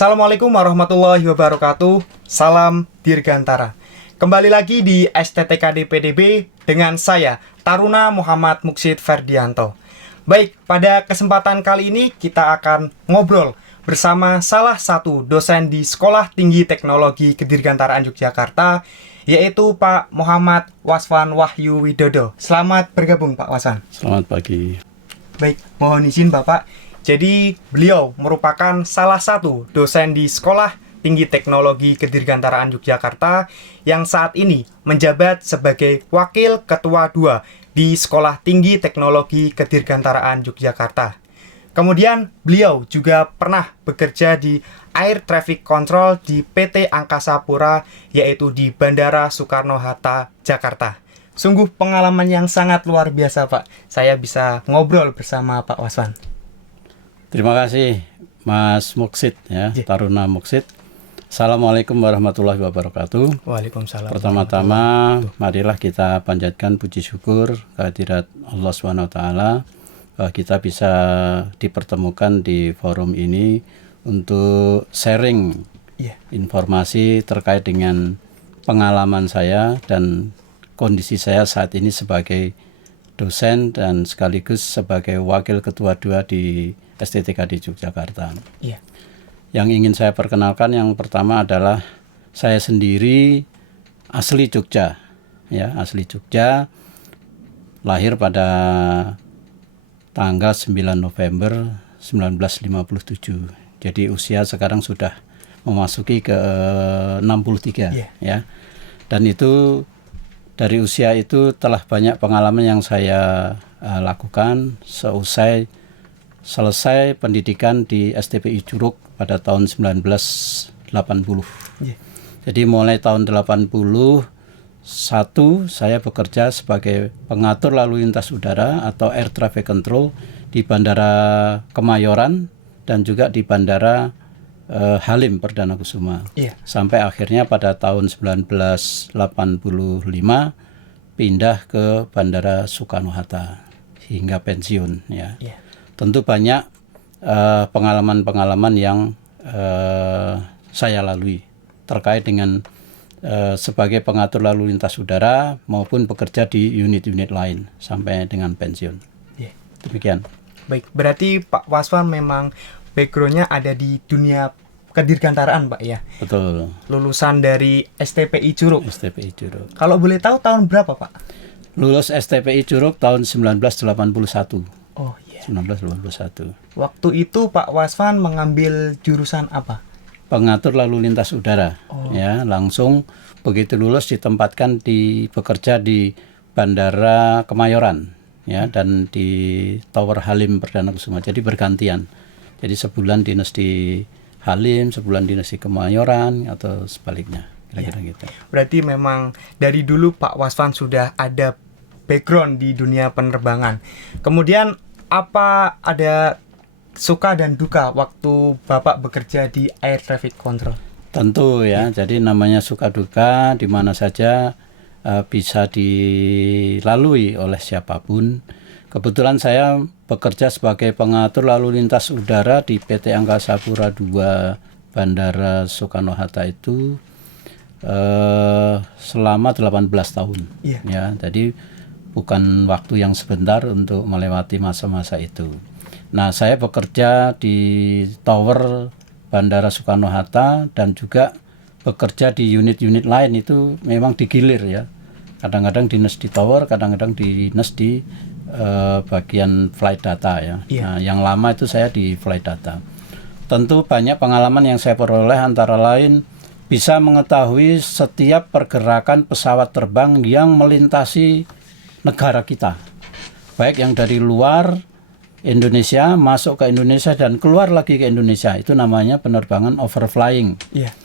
Assalamualaikum warahmatullahi wabarakatuh. Salam Dirgantara. Kembali lagi di STTKD PDB dengan saya, Taruna Muhammad Muksid Ferdianto. Baik, pada kesempatan kali ini kita akan ngobrol bersama salah satu dosen di Sekolah Tinggi Teknologi Kedirgantaraan Yogyakarta, yaitu Pak Muhammad Waswan Wahyu Widodo. Selamat bergabung Pak Waswan. Selamat pagi. Baik, mohon izin Bapak. Jadi beliau merupakan salah satu dosen di Sekolah Tinggi Teknologi Kedirgantaraan Yogyakarta yang saat ini menjabat sebagai Wakil Ketua 2 di Sekolah Tinggi Teknologi Kedirgantaraan Yogyakarta. Kemudian beliau juga pernah bekerja di Air Traffic Control di PT Angkasa Pura, yaitu di Bandara Soekarno-Hatta, Jakarta. Sungguh pengalaman yang sangat luar biasa Pak. Saya bisa ngobrol bersama Pak Waswan. Terima kasih Mas Muksid ya, Taruna Muksid. Assalamualaikum warahmatullahi wabarakatuh. Waalaikumsalam. Pertama-tama marilah kita panjatkan puji syukur kehadirat Allah SWT bahwa kita bisa dipertemukan di forum ini untuk sharing informasi terkait dengan pengalaman saya dan kondisi saya saat ini sebagai dosen dan sekaligus sebagai Wakil Ketua 2 di STTKD Yogyakarta. Yang ingin saya perkenalkan yang pertama adalah saya sendiri asli Jogja, ya, asli Jogja, lahir pada tanggal 9 November 1957. Jadi usia sekarang sudah memasuki ke 63, ya. Dan itu dari usia itu telah banyak pengalaman yang saya lakukan selesai pendidikan di STPI Curug pada tahun 1980. Jadi mulai tahun 81 saya bekerja sebagai pengatur lalu lintas udara atau Air Traffic Control di Bandara Kemayoran dan juga di Bandara Halim Perdana Kusuma. Sampai akhirnya pada tahun 1985 pindah ke Bandara Soekarno-Hatta hingga pensiun, ya. Tentu banyak pengalaman-pengalaman yang saya lalui terkait dengan sebagai pengatur lalu lintas udara maupun bekerja di unit-unit lain sampai dengan pensiun. Demikian. Baik, berarti Pak Waswan memang background-nya ada di dunia kedirgantaraan, Pak, ya? Betul. Lulusan dari STPI Curug. STPI Curug. Kalau boleh tahu tahun berapa, Pak? Lulus STPI Curug tahun 1981. Oh iya. 1981. Waktu itu Pak Waswan mengambil jurusan apa? Pengatur lalu lintas udara. Ya, langsung begitu lulus ditempatkan bekerja di Bandara Kemayoran, ya, dan di Tower Halim Perdana Kusuma. Jadi bergantian. Jadi sebulan dinas di Halim, sebulan dinas di Kemayoran atau sebaliknya. Kira-kira gitu. Berarti memang dari dulu Pak Waswan sudah ada background di dunia penerbangan. Kemudian apa ada suka dan duka waktu Bapak bekerja di Air Traffic Control? Tentu ya, jadi namanya suka duka di mana saja bisa dilalui oleh siapapun. Kebetulan saya bekerja sebagai pengatur lalu lintas udara di PT Angkasa Pura II Bandara Soekarno-Hatta itu selama 18 tahun. Ya, jadi bukan waktu yang sebentar untuk melewati masa-masa itu. Nah, saya bekerja di Tower Bandara Soekarno-Hatta dan juga bekerja di unit-unit lain itu memang digilir, ya. Kadang-kadang dinas di Tower, kadang-kadang dinas di bagian flight data, ya. Nah, yang lama itu saya di flight data. Tentu banyak pengalaman yang saya peroleh, antara lain bisa mengetahui setiap pergerakan pesawat terbang yang melintasi negara kita, baik yang dari luar Indonesia masuk ke Indonesia dan keluar lagi ke Indonesia. Itu namanya penerbangan overflying.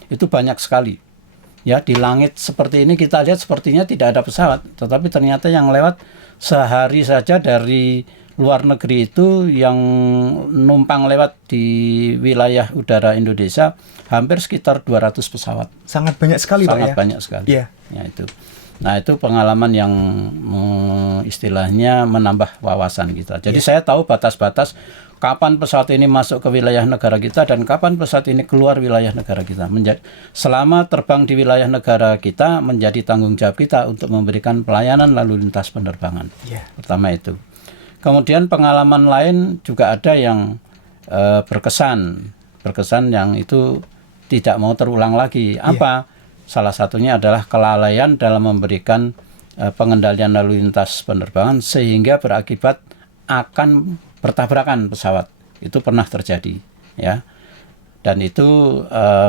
Itu banyak sekali, ya. Di langit seperti ini kita lihat sepertinya tidak ada pesawat, tetapi ternyata yang lewat sehari saja dari luar negeri itu yang numpang lewat di wilayah udara Indonesia hampir sekitar 200 pesawat. Sangat banyak sekali, Pak, ya? Sangat banyak sekali. Ya, itu. Nah, itu pengalaman yang istilahnya menambah wawasan kita. Jadi saya tahu batas-batas kapan pesawat ini masuk ke wilayah negara kita dan kapan pesawat ini keluar wilayah negara kita. Selama terbang di wilayah negara kita, menjadi tanggung jawab kita untuk memberikan pelayanan lalu lintas penerbangan. Pertama itu. Kemudian pengalaman lain juga ada yang berkesan yang itu tidak mau terulang lagi. Apa? Salah satunya adalah kelalaian dalam memberikan pengendalian lalu lintas penerbangan sehingga berakibat akan bertabrakan pesawat. Itu pernah terjadi, ya. Dan itu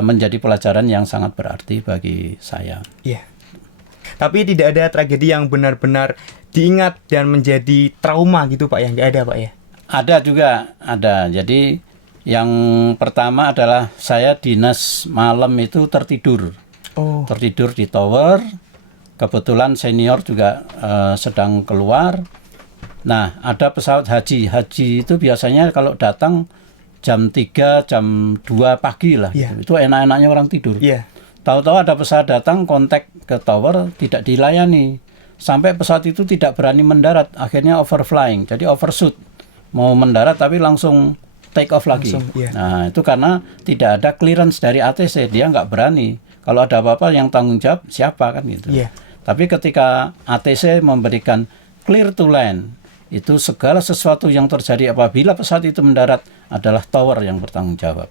menjadi pelajaran yang sangat berarti bagi saya. Iya. Tapi tidak ada tragedi yang benar-benar diingat dan menjadi trauma gitu Pak, yang nggak ada Pak ya? Ada juga, ada. Jadi yang pertama adalah saya dinas malam itu tertidur. Tertidur di tower. Kebetulan senior juga sedang keluar. Nah, ada pesawat haji. Haji itu biasanya kalau datang jam 3, jam 2 pagi lah. Gitu. Itu enak-enaknya orang tidur. Tahu-tahu ada pesawat datang, kontak ke tower, tidak dilayani. Sampai pesawat itu tidak berani mendarat. Akhirnya overflying, jadi overshoot. Mau mendarat tapi langsung take off lagi. Nah, itu karena tidak ada clearance dari ATC. Dia nggak berani. Kalau ada apa-apa yang tanggung jawab siapa kan gitu. Tapi ketika ATC memberikan clear to land, itu segala sesuatu yang terjadi apabila pesawat itu mendarat adalah tower yang bertanggung jawab.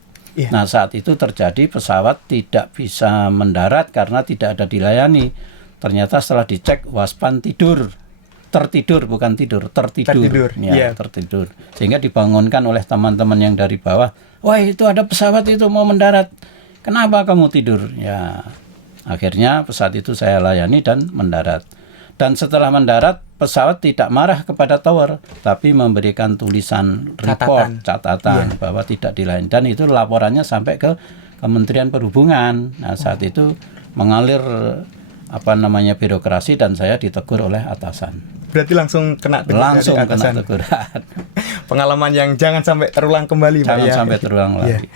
Nah, saat itu terjadi pesawat tidak bisa mendarat karena tidak ada dilayani. Ternyata setelah dicek waspan tertidur bukan tidur, tertidur. Tertidur. Sehingga dibangunkan oleh teman-teman yang dari bawah, "Wah, itu ada pesawat itu mau mendarat. Kenapa kamu tidur?" Ya, akhirnya pesawat itu saya layani dan mendarat. Dan setelah mendarat, pesawat tidak marah kepada tower, tapi memberikan tulisan report, catatan bahwa tidak dilayani. Dan itu laporannya sampai ke Kementerian Perhubungan. Nah, saat itu mengalir birokrasi dan saya ditegur oleh atasan. Berarti langsung kena teguran dari atasan. Kena teguran. Pengalaman yang jangan sampai terulang kembali, Pak. Jangan sampai terulang lagi.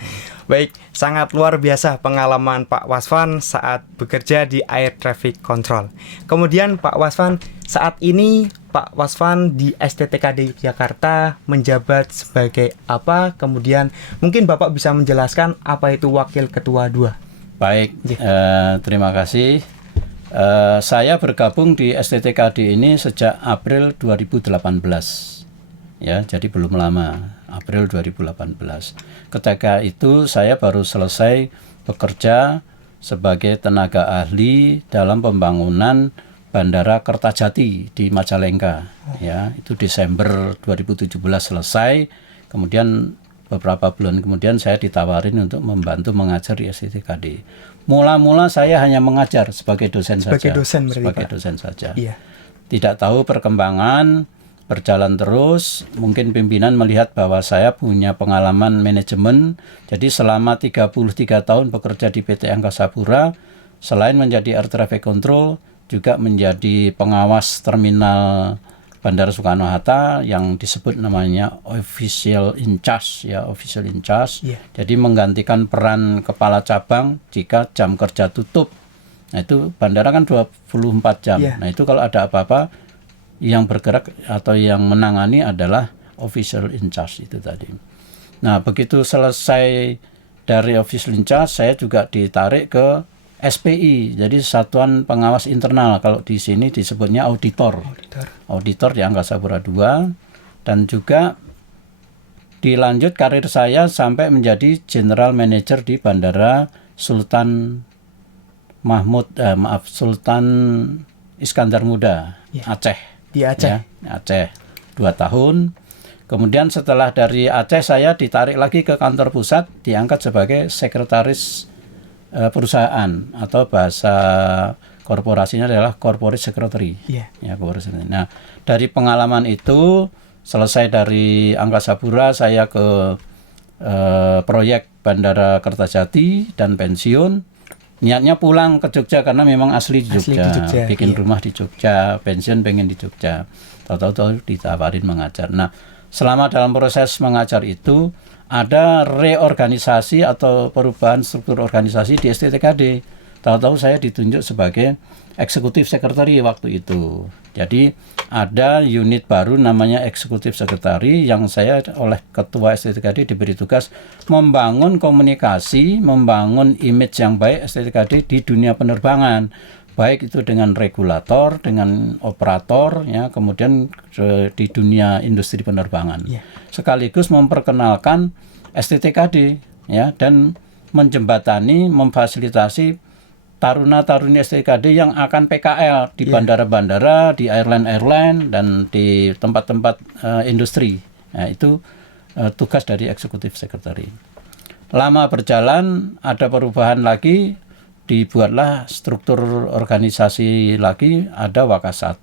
Baik, sangat luar biasa pengalaman Pak Wasvan saat bekerja di Air Traffic Control. Kemudian Pak Wasvan, saat ini Pak Wasvan di STTKD Jakarta menjabat sebagai apa? Kemudian mungkin Bapak bisa menjelaskan apa itu Wakil Ketua 2. Baik, terima kasih. Saya bergabung di STTKD ini sejak April 2018. Ya, jadi belum lama. April 2018. Ketika itu saya baru selesai bekerja sebagai tenaga ahli dalam pembangunan Bandara Kertajati di Majalengka. Ya, itu Desember 2017 selesai. Kemudian beberapa bulan kemudian saya ditawarin untuk membantu mengajar di STTKD. Mula-mula saya hanya mengajar sebagai dosen saja. Sebagai dosen saja. Tidak tahu perkembangan. Berjalan terus, mungkin pimpinan melihat bahwa saya punya pengalaman manajemen. Jadi selama 33 tahun bekerja di PT Angkasa Pura, selain menjadi Air Traffic Control, juga menjadi pengawas terminal Bandara Soekarno-Hatta yang disebut namanya Official in Charge. Jadi menggantikan peran kepala cabang jika jam kerja tutup. Nah, itu bandara kan 24 jam. Nah, itu kalau ada apa-apa, yang bergerak atau yang menangani adalah official in charge itu tadi. Nah, begitu selesai dari official in charge, saya juga ditarik ke SPI, jadi Satuan Pengawas Internal. Kalau di sini disebutnya auditor di Angkasa Pura II. Dan juga dilanjut karir saya sampai menjadi General Manager di Bandara Sultan Iskandar Muda, Aceh. Di Aceh. Ya, Aceh 2 tahun. Kemudian setelah dari Aceh saya ditarik lagi ke kantor pusat, diangkat sebagai sekretaris perusahaan atau bahasa korporasinya adalah corporate secretary. Ya, Nah, dari pengalaman itu selesai dari Angkasa Pura saya ke proyek Bandara Kertajati dan pensiun. Niatnya pulang ke Jogja karena memang asli di Jogja. Bikin rumah di Jogja, pensiun pengen di Jogja. Tahu-tahu ditawarin mengajar. Nah, selama dalam proses mengajar itu ada reorganisasi atau perubahan struktur organisasi di STTKD. tahu-tahu saya ditunjuk sebagai eksekutif sekretari waktu itu. Jadi ada unit baru namanya eksekutif sekretari yang saya oleh ketua STTKD diberi tugas membangun komunikasi, membangun image yang baik STTKD di dunia penerbangan, baik itu dengan regulator, dengan operator, ya, kemudian di dunia industri penerbangan. Sekaligus memperkenalkan STTKD, ya, dan menjembatani, memfasilitasi taruna-taruni STTKD yang akan PKL di bandara-bandara, di airline-airline, dan di tempat-tempat industri. Nah, itu tugas dari eksekutif sekretari. Lama berjalan, ada perubahan lagi, dibuatlah struktur organisasi lagi, ada Waka 1,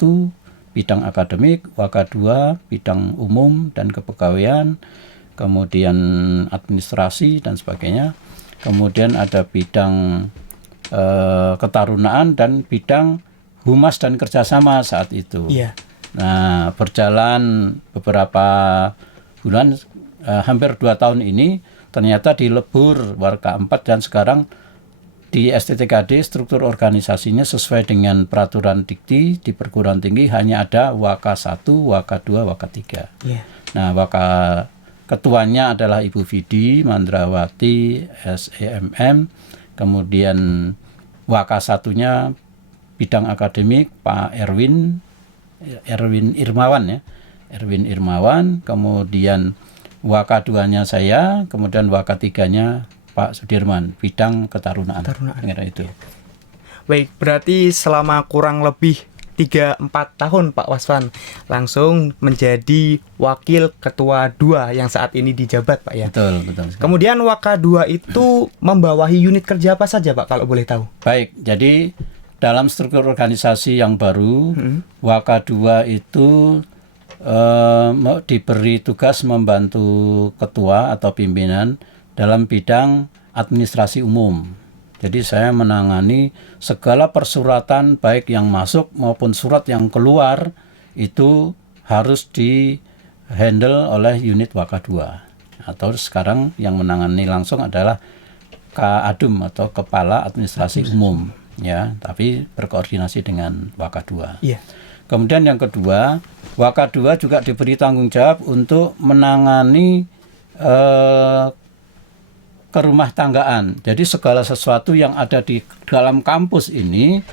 bidang akademik, Waka 2, bidang umum dan kepegawaian, kemudian administrasi dan sebagainya. Kemudian ada bidang ketarunaan dan bidang humas dan kerjasama saat itu. Nah, berjalan beberapa bulan, hampir 2 tahun ini, ternyata dilebur Waka 4 dan sekarang di STTKD struktur organisasinya sesuai dengan peraturan dikti di perguruan tinggi hanya ada Waka 1, Waka 2, Waka 3. Nah, Waka ketuanya adalah Ibu Vidi Mandrawati SEMM. Kemudian Waka 1-nya bidang akademik Pak Erwin Irmawan, ya. Erwin Irmawan. Kemudian Waka 2-nya saya, kemudian Waka 3-nya Pak Sudirman, bidang ketarunaan. Itu. Baik, berarti selama kurang lebih 3-4 tahun Pak Waswan langsung menjadi wakil ketua 2 yang saat ini dijabat, Pak, ya. Betul. Kemudian Waka 2 itu membawahi unit kerja apa saja, Pak, kalau boleh tahu? Baik, jadi dalam struktur organisasi yang baru, Waka 2 itu diberi tugas membantu ketua atau pimpinan dalam bidang administrasi umum. Jadi saya menangani segala persuratan baik yang masuk maupun surat yang keluar itu harus di-handle oleh unit Waka 2. Atau sekarang yang menangani langsung adalah Kadum atau Kepala Administrasi Umum, ya, tapi berkoordinasi dengan Waka 2. Kemudian yang kedua, Waka 2 juga diberi tanggung jawab untuk menangani kerumah tanggaan. Jadi segala sesuatu yang ada di dalam kampus ini,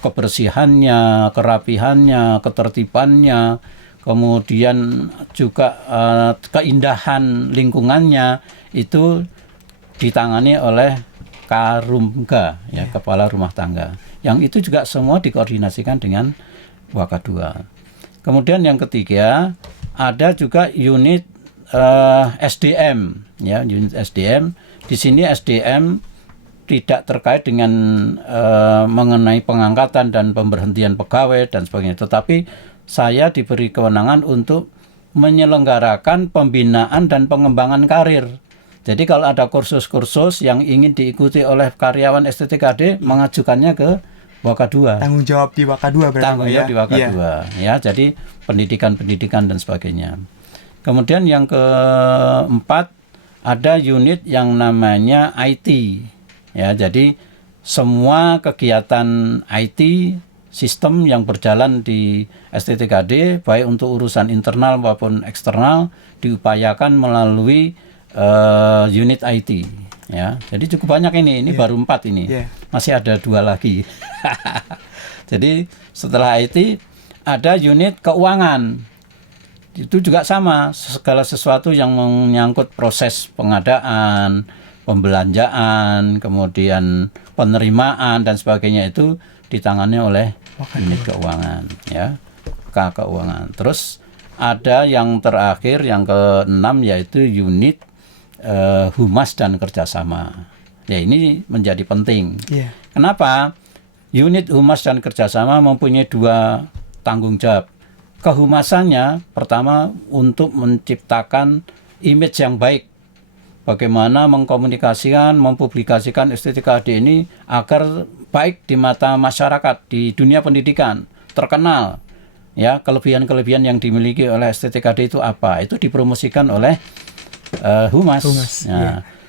kebersihannya, kerapihannya, ketertibannya, kemudian juga keindahan lingkungannya itu ditangani oleh Karumga, ya, kepala rumah tangga. Yang itu juga semua dikoordinasikan dengan Waka 2. Kemudian yang ketiga, ada juga unit SDM, ya, unit SDM. Di sini SDM tidak terkait dengan mengenai pengangkatan dan pemberhentian pegawai dan sebagainya, tetapi saya diberi kewenangan untuk menyelenggarakan pembinaan dan pengembangan karir. Jadi kalau ada kursus-kursus yang ingin diikuti oleh karyawan STTKD, mengajukannya ke Waka 2. Tanggung jawab di Waka 2 berarti, tanggung jawab di Waka 2, ya. Jadi pendidikan dan sebagainya. Kemudian yang keempat, ada unit yang namanya IT, ya. Jadi semua kegiatan IT sistem yang berjalan di STTKD baik untuk urusan internal maupun eksternal diupayakan melalui unit IT, ya. Jadi cukup banyak ini baru 4 ini. Masih ada 2 lagi. Jadi setelah IT ada unit keuangan. Itu juga sama, segala sesuatu yang menyangkut proses pengadaan, pembelanjaan, kemudian penerimaan dan sebagainya itu ditangani oleh unit keuangan, ya, keuangan. Terus ada yang terakhir, yang ke-6, yaitu unit humas dan kerjasama. Ya, ini menjadi penting. Kenapa? Unit humas dan kerjasama mempunyai 2 tanggung jawab. Kehumasannya pertama untuk menciptakan image yang baik. Bagaimana mengkomunikasikan, mempublikasikan STTKD ini agar baik di mata masyarakat, di dunia pendidikan, terkenal. Ya, kelebihan-kelebihan yang dimiliki oleh STTKD itu apa? Itu dipromosikan oleh humas.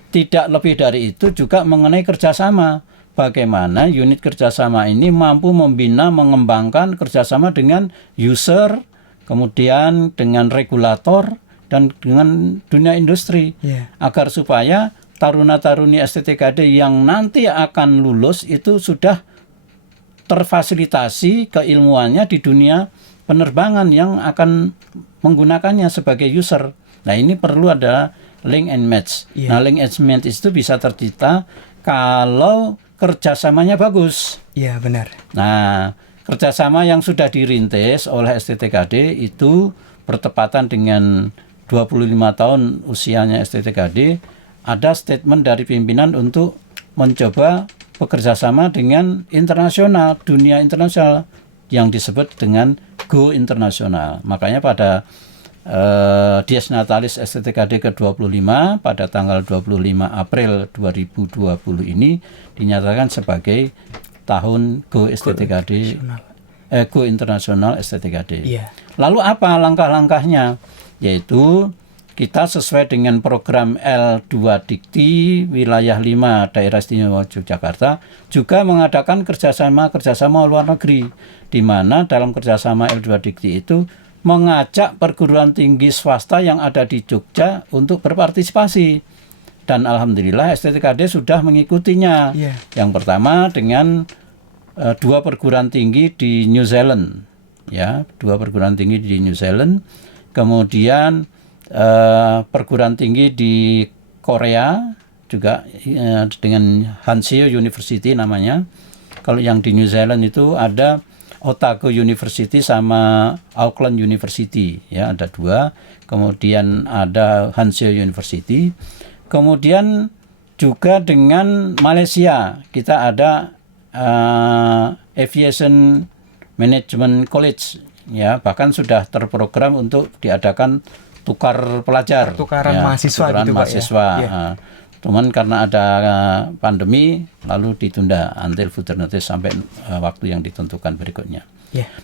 Tidak lebih dari itu juga mengenai kerjasama. bagaimana unit kerjasama ini mampu membina, mengembangkan kerjasama dengan user, kemudian dengan regulator, dan dengan dunia industri, agar supaya taruna-taruni STTKD yang nanti akan lulus itu sudah terfasilitasi keilmuannya di dunia penerbangan yang akan menggunakannya sebagai user. Nah, ini perlu ada link and match. Nah, link and match itu bisa tercipta kalau kerjasamanya bagus. Iya, benar. Nah, kerjasama yang sudah dirintis oleh STTKD itu bertepatan dengan 25 tahun usianya STTKD, ada statement dari pimpinan untuk mencoba bekerjasama dengan internasional, dunia internasional yang disebut dengan Go Internasional. Makanya pada Dies Natalis STTKD ke-25 pada tanggal 25 April 2020 ini dinyatakan sebagai tahun Go STTKD, Go Internasional STTKD. Lalu apa langkah-langkahnya? Yaitu kita sesuai dengan program L2 Dikti Wilayah 5 Daerah Istimewa Yogyakarta juga mengadakan kerjasama luar negeri, di mana dalam kerjasama L2 Dikti itu mengajak perguruan tinggi swasta yang ada di Jogja untuk berpartisipasi. Dan alhamdulillah STTKD sudah mengikutinya. Yang pertama dengan 2 perguruan tinggi di New Zealand, ya, 2 perguruan tinggi di New Zealand. Kemudian perguruan tinggi di Korea juga dengan Hanseo University namanya. Kalau yang di New Zealand itu ada Otago University sama Auckland University, ya, ada 2. Kemudian ada Hanseo University. Kemudian juga dengan Malaysia kita ada Aviation Management College, ya, bahkan sudah terprogram untuk diadakan pertukaran mahasiswa gitu, mahasiswa. Pak, ya? Cuman karena ada pandemi lalu ditunda until further notice sampai waktu yang ditentukan berikutnya.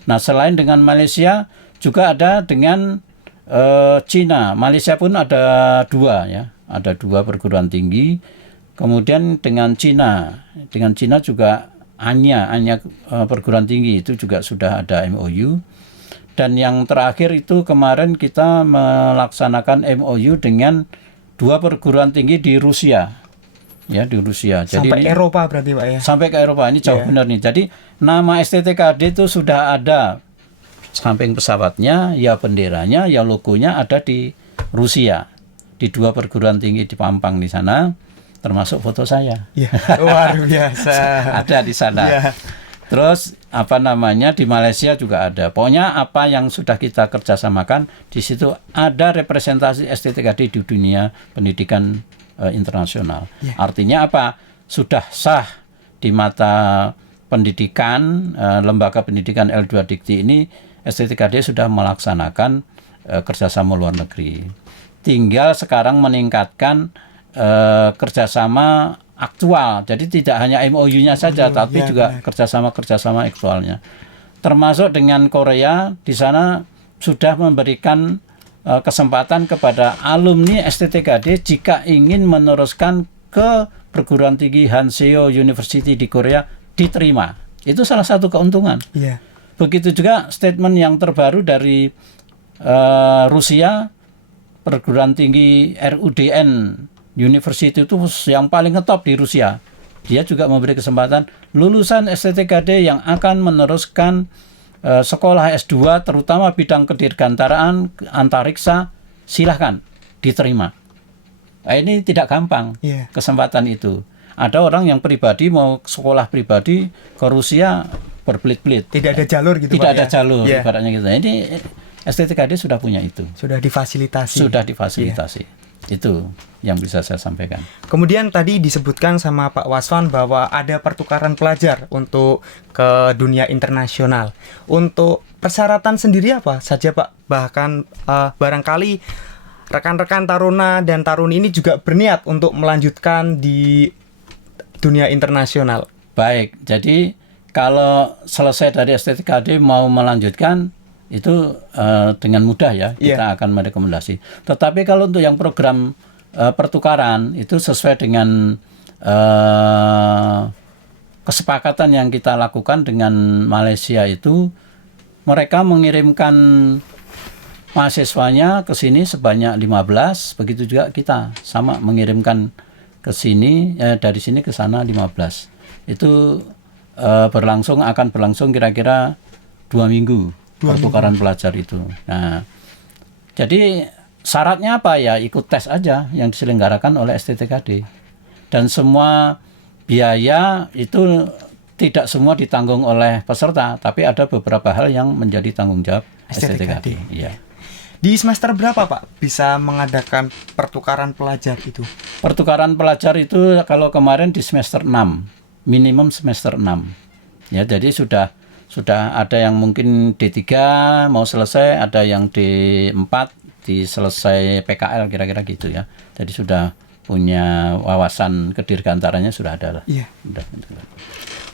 Nah, selain dengan Malaysia juga ada dengan Cina. Malaysia pun ada 2, ya, ada 2 perguruan tinggi. Kemudian dengan Cina juga Anya perguruan tinggi itu juga sudah ada MOU. Dan yang terakhir itu kemarin kita melaksanakan MOU dengan 2 perguruan tinggi di Rusia, ya, di Rusia. Jadi sampai Eropa berarti, Pak, ya? Sampai ke Eropa, ini jauh benar nih. Jadi nama STTKD itu sudah ada, samping pesawatnya, ya benderanya, ya logonya ada di Rusia, di 2 perguruan tinggi di Pampang di sana, termasuk foto saya. Luar biasa. Ada di sana. Terus di Malaysia juga ada. Pokoknya apa yang sudah kita kerjasamakan di situ ada representasi STTKD di dunia pendidikan internasional. Artinya apa? Sudah sah di mata pendidikan, lembaga pendidikan L2 Dikti ini, STTKD sudah melaksanakan kerjasama luar negeri. Tinggal sekarang meningkatkan kerjasama aktual. Jadi tidak hanya MOU-nya saja, tapi juga kerjasama aktualnya. Termasuk dengan Korea, di sana sudah memberikan kesempatan kepada alumni STTKD jika ingin meneruskan ke perguruan tinggi Hanseo University di Korea, diterima. Itu salah satu keuntungan. Begitu juga statement yang terbaru dari Rusia, perguruan tinggi RUDN University itu yang paling ngetop di Rusia. Dia juga memberi kesempatan lulusan STTKD yang akan meneruskan sekolah S2 terutama bidang kedirgantaraan antariksa, silahkan diterima. Ini tidak gampang kesempatan itu. Ada orang yang pribadi mau sekolah pribadi ke Rusia berbelit-belit. Tidak ada jalur gitu, Tidak Pak, ada jalur ibaratnya gitu. Ini STTKD sudah punya itu. Sudah difasilitasi. Itu yang bisa saya sampaikan. Kemudian tadi disebutkan sama Pak Waswan bahwa ada pertukaran pelajar untuk ke dunia internasional. Untuk persyaratan sendiri apa saja, Pak? Bahkan barangkali rekan-rekan taruna dan taruni ini juga berniat untuk melanjutkan di dunia internasional. Baik, jadi kalau selesai dari STTKD mau melanjutkan itu dengan mudah ya kita akan merekomendasi. Tetapi kalau untuk yang program pertukaran itu sesuai dengan kesepakatan yang kita lakukan dengan Malaysia itu, mereka mengirimkan mahasiswanya ke sini sebanyak 15, begitu juga kita sama mengirimkan ke sini, dari sini ke sana 15. Itu akan berlangsung kira-kira 2 minggu pertukaran pelajar itu. Nah, jadi syaratnya apa ya? Ikut tes aja yang diselenggarakan oleh STTKD, dan semua biaya itu tidak semua ditanggung oleh peserta, tapi ada beberapa hal yang menjadi tanggung jawab STTKD. Ya. Di semester berapa Pak bisa mengadakan pertukaran pelajar itu? Pertukaran pelajar itu kalau kemarin di semester 6, minimum semester 6. Ya, jadi sudah ada yang mungkin D3 mau selesai, ada yang D4 selesai PKL kira-kira gitu ya. Jadi sudah punya wawasan kedirgantarannya sudah ada lah. Iya.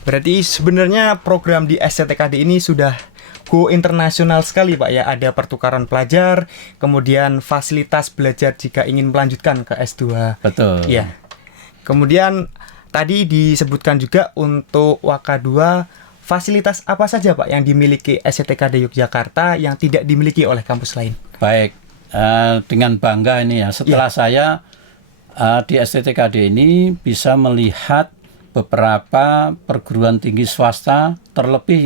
Berarti sebenarnya program di STTKD ini sudah go internasional sekali Pak ya. Ada pertukaran pelajar, kemudian fasilitas belajar jika ingin melanjutkan ke S2. Betul. Iya. Kemudian tadi disebutkan juga untuk Waka 2, fasilitas apa saja Pak yang dimiliki STTKD Yogyakarta yang tidak dimiliki oleh kampus lain? Baik, dengan bangga ini ya, setelah saya di STTKD ini bisa melihat beberapa perguruan tinggi swasta, terlebih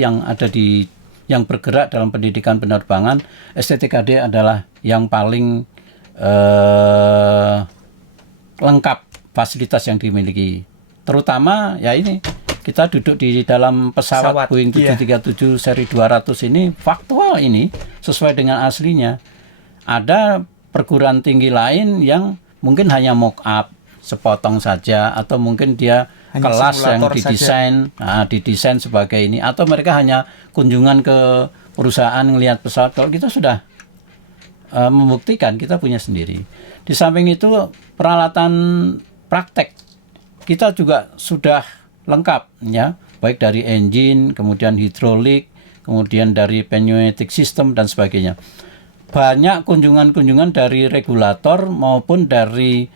yang bergerak dalam pendidikan penerbangan, STTKD adalah yang paling lengkap fasilitas yang dimiliki. Terutama ya ini, kita duduk di dalam pesawat Boeing 737 seri 200 ini, faktual ini sesuai dengan aslinya. Ada perguruan tinggi lain yang mungkin hanya mock up sepotong saja, atau mungkin dia hanya kelas yang didesain sebagai ini, atau mereka hanya kunjungan ke perusahaan ngelihat pesawat. Kalau kita sudah membuktikan kita punya sendiri. Di samping itu peralatan praktek kita juga sudah lengkap ya, baik dari engine, kemudian hidrolik, kemudian dari pneumatic system dan sebagainya. Banyak kunjungan-kunjungan dari regulator maupun dari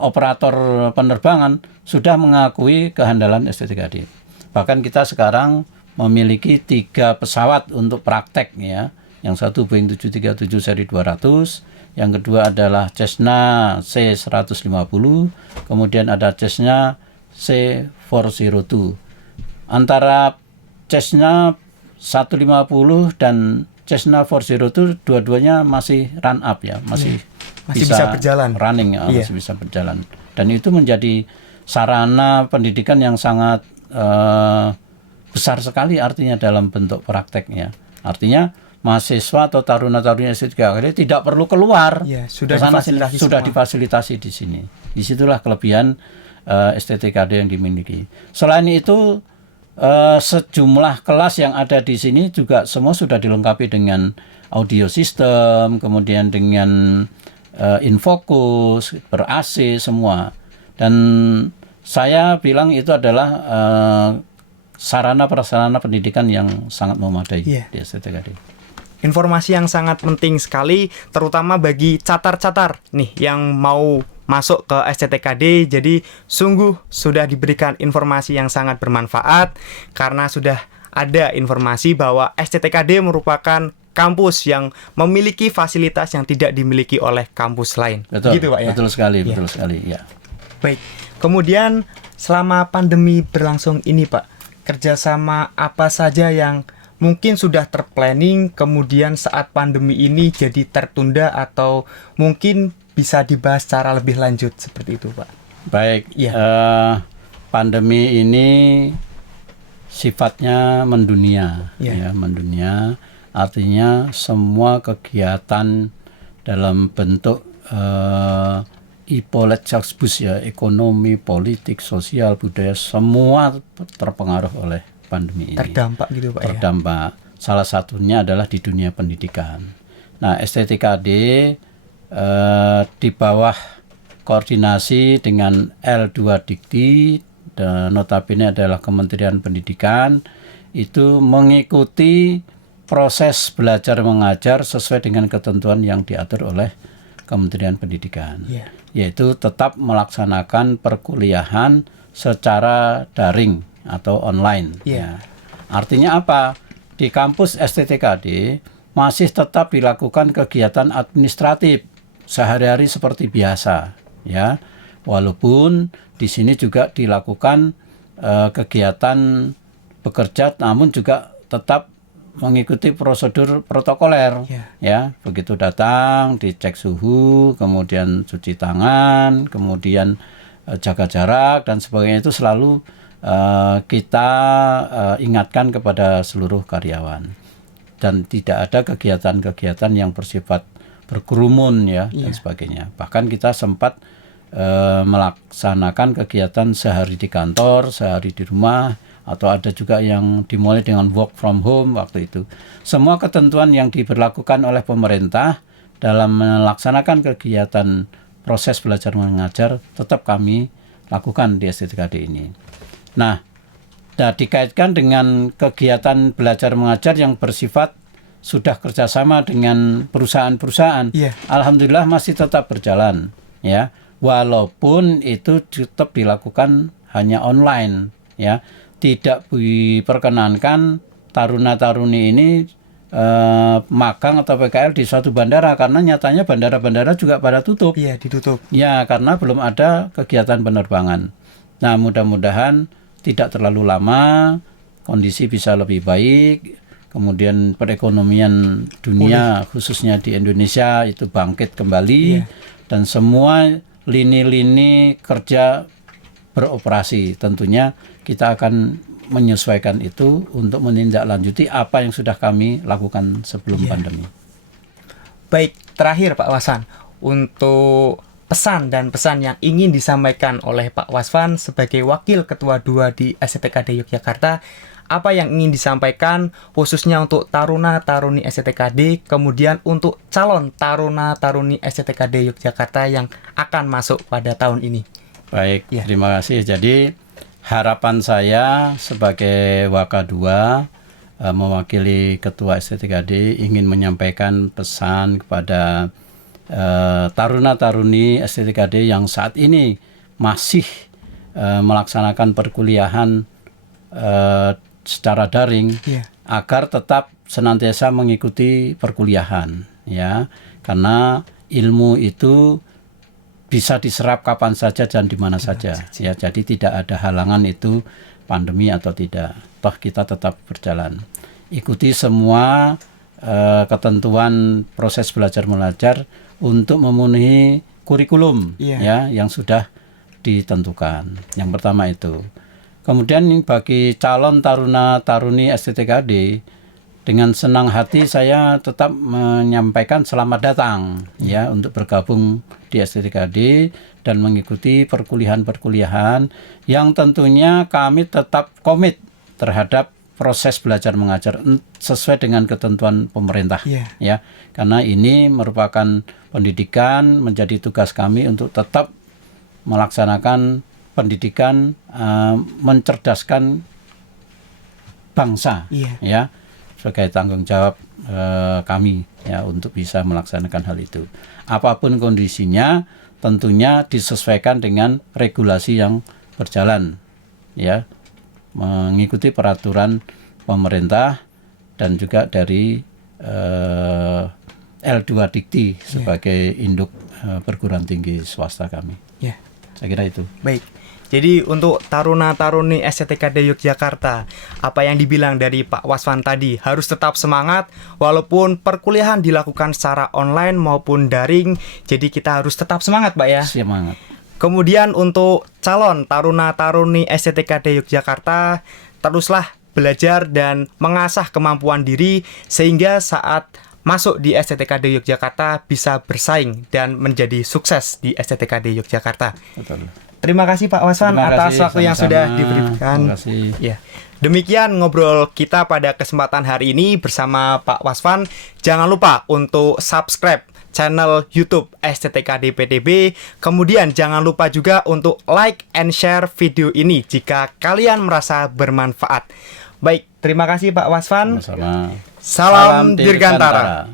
operator penerbangan sudah mengakui kehandalan STTKD. Bahkan kita sekarang memiliki 3 pesawat untuk praktek ya. Yang satu Boeing 737 seri 200, yang kedua adalah Cessna C150, kemudian ada Cessna C402. Antara Cessna 150 dan Cessna 402 dua-duanya masih run up ya, masih bisa berjalan, running ya, masih bisa berjalan. Dan itu menjadi sarana pendidikan yang sangat besar sekali artinya dalam bentuk prakteknya. Artinya mahasiswa atau taruna-taruni STTKD tidak perlu keluar, sudah difasilitasi di sini. Disitulah kelebihan STTKD yang dimiliki. Selain itu, sejumlah kelas yang ada di sini juga semua sudah dilengkapi dengan audio system, kemudian dengan infocus, ber-AC semua. Dan saya bilang itu adalah sarana prasarana pendidikan yang sangat memadai di STTKD. Informasi yang sangat penting sekali, terutama bagi catar-catar nih yang mau masuk ke STTKD. Jadi sungguh sudah diberikan informasi yang sangat bermanfaat, karena sudah ada informasi bahwa STTKD merupakan kampus yang memiliki fasilitas yang tidak dimiliki oleh kampus lain. Betul, gitu Pak ya? Betul sekali ya. Baik, kemudian selama pandemi berlangsung ini Pak, kerjasama apa saja yang mungkin sudah terplanning, kemudian saat pandemi ini jadi tertunda, atau mungkin bisa dibahas secara lebih lanjut seperti itu Pak? Baik, pandemi ini sifatnya mendunia, ya, mendunia. Artinya semua kegiatan dalam bentuk ya, ekonomi, politik, sosial, budaya, semua terpengaruh oleh pandemi ini. Terdampak gitu Pak? Terdampak. Salah satunya adalah di dunia pendidikan. Nah, STTKD di bawah koordinasi dengan L2 Dikti, dan notabene adalah Kementerian Pendidikan, itu mengikuti proses belajar mengajar sesuai dengan ketentuan yang diatur oleh Kementerian Pendidikan, yaitu tetap melaksanakan perkuliahan secara daring atau online. Ya. Artinya apa? Di kampus STTKD masih tetap dilakukan kegiatan administratif sehari-hari seperti biasa, ya. Walaupun di sini juga dilakukan kegiatan bekerja, namun juga tetap mengikuti prosedur protokoler, ya. Begitu datang dicek suhu, kemudian cuci tangan, kemudian jaga jarak dan sebagainya, itu selalu kita ingatkan kepada seluruh karyawan, dan tidak ada kegiatan-kegiatan yang bersifat berkerumun, ya, dan sebagainya. Bahkan kita sempat melaksanakan kegiatan sehari di kantor, sehari di rumah, atau ada juga yang dimulai dengan work from home waktu itu. Semua ketentuan yang diberlakukan oleh pemerintah dalam melaksanakan kegiatan proses belajar mengajar tetap kami lakukan di STTKD ini. Nah, dikaitkan dengan kegiatan belajar mengajar yang bersifat sudah kerjasama dengan perusahaan-perusahaan, alhamdulillah masih tetap berjalan, ya. Walaupun itu tetap dilakukan hanya online, ya. Tidak diperkenankan taruna-taruni ini magang atau PKL di suatu bandara, karena nyatanya bandara-bandara juga pada tutup. Iya, ditutup. Ya, karena belum ada kegiatan penerbangan. Nah, mudah-mudahan tidak terlalu lama, kondisi bisa lebih baik, kemudian perekonomian dunia khususnya di Indonesia itu bangkit kembali, dan semua lini-lini kerja beroperasi. Tentunya kita akan menyesuaikan itu untuk menindaklanjuti apa yang sudah kami lakukan sebelum pandemi. Baik, terakhir Pak Waswan, untuk pesan dan pesan yang ingin disampaikan oleh Pak Waswan sebagai Wakil Ketua 2 di STTKD Yogyakarta, apa yang ingin disampaikan khususnya untuk taruna-taruni STTKD, kemudian untuk calon taruna-taruni STTKD Yogyakarta yang akan masuk pada tahun ini? Baik, terima kasih. Jadi harapan saya sebagai Waka 2 mewakili Ketua STTKD ingin menyampaikan pesan kepada taruna-taruni STTKD yang saat ini masih melaksanakan perkuliahan secara daring, agar tetap senantiasa mengikuti perkuliahan, ya, karena ilmu itu bisa diserap kapan saja dan di mana saja, ya. Jadi tidak ada halangan itu pandemi atau tidak, toh kita tetap berjalan. Ikuti semua ketentuan proses belajar mengajar untuk memenuhi kurikulum, ya, yang sudah ditentukan. Yang pertama itu. Kemudian bagi calon taruna-taruni STTKD, dengan senang hati saya tetap menyampaikan selamat datang, ya, untuk bergabung di STTKD dan mengikuti perkuliahan-perkuliahan yang tentunya kami tetap komit terhadap proses belajar mengajar sesuai dengan ketentuan pemerintah, ya, karena ini merupakan pendidikan, menjadi tugas kami untuk tetap melaksanakan pendidikan, mencerdaskan bangsa, ya, sebagai tanggung jawab kami, ya, untuk bisa melaksanakan hal itu. Apapun kondisinya, tentunya disesuaikan dengan regulasi yang berjalan, ya, mengikuti peraturan pemerintah dan juga dari L2 Dikti sebagai induk perguruan tinggi swasta kami. Saya kira itu. Baik. Jadi untuk taruna-taruni STTKD Yogyakarta, apa yang dibilang dari Pak Waswan tadi, harus tetap semangat walaupun perkuliahan dilakukan secara online maupun daring. Jadi kita harus tetap semangat, Pak, ya. Semangat. Kemudian untuk calon taruna-taruni STTKD Yogyakarta, teruslah belajar dan mengasah kemampuan diri sehingga saat masuk di STTKD Yogyakarta bisa bersaing dan menjadi sukses di STTKD Yogyakarta. Betul. Terima kasih Pak Waswan atas waktu yang sudah diberikan. Terima kasih. Ya. Demikian ngobrol kita pada kesempatan hari ini bersama Pak Waswan. Jangan lupa untuk subscribe channel YouTube STTKD PTB. Kemudian jangan lupa juga untuk like and share video ini jika kalian merasa bermanfaat. Baik, terima kasih Pak Waswan. Sama-sama. Salam Dirgantara.